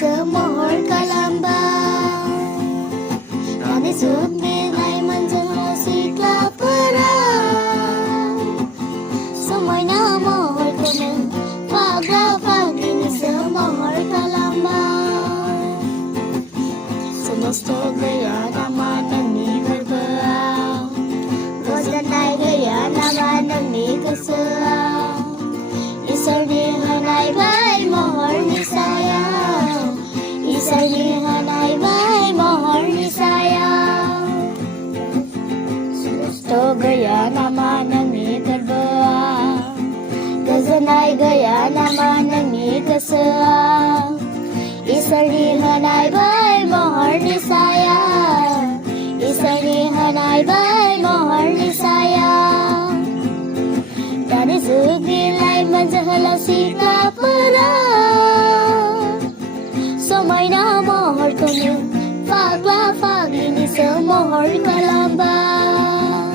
semohon kalambang. Kami sungai menjelang sikap perang. Semuanya mohon kuning, pagi ini semohon kalambang. Semesta gaya nama nani berbeang, Rosanai gaya nama nani keseang. Isar di hanai bai mohon ni sayang, Isar di hanai bai mohon ni sayang. Semesta gaya nama nani terbeang, Rosanai gaya nama nani keseang. Isar di hanai bai mohon ni sayang, Isar di hanai bai mohon ni sayang. Dari segi lain menjelang sikap perang. Semuanya mohon kuning, pagi ini semohon kalambang.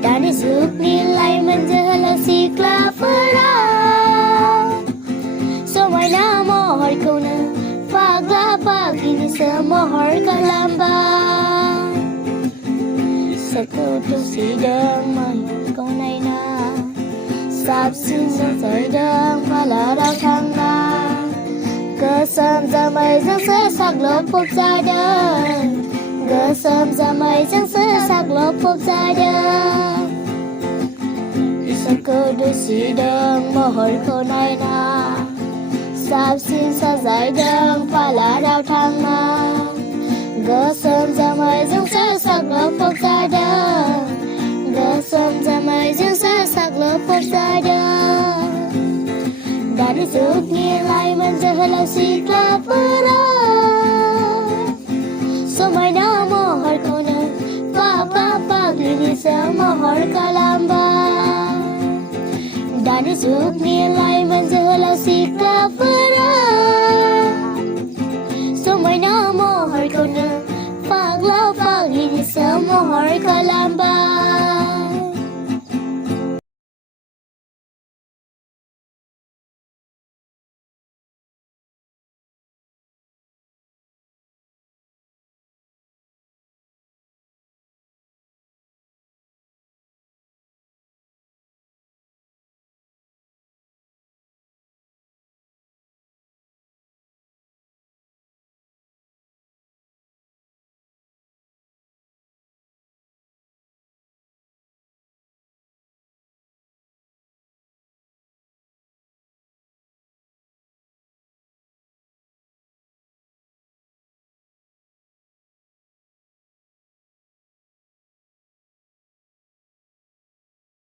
Dari segi lain menjelang sikap perang. Semuanya mohon kuning, pagi ini semohon kalambang. Sekutu sidang mayung kau naina, sab xin rơi đang và lá đau thăng na. Cớ sớm ra mây giăng sơ sạc lốp phục ra đơn, cớ sớm ra mây giăng sơ sạc lốp phục ra đơn. Sekutu sidang mohon kau naina, sab xin sa dài đơn và lá đau thăng na. Cớ sớm ra mây giăng sơ sạc lốp phục ra đơn, cớ sớm ra mây giăng sơ sạc lốp phục ra đơn. Dari segi lain menjelang sikap perang. Semuanya mohon kuning, pagi ini semohon kalambang. Dari segi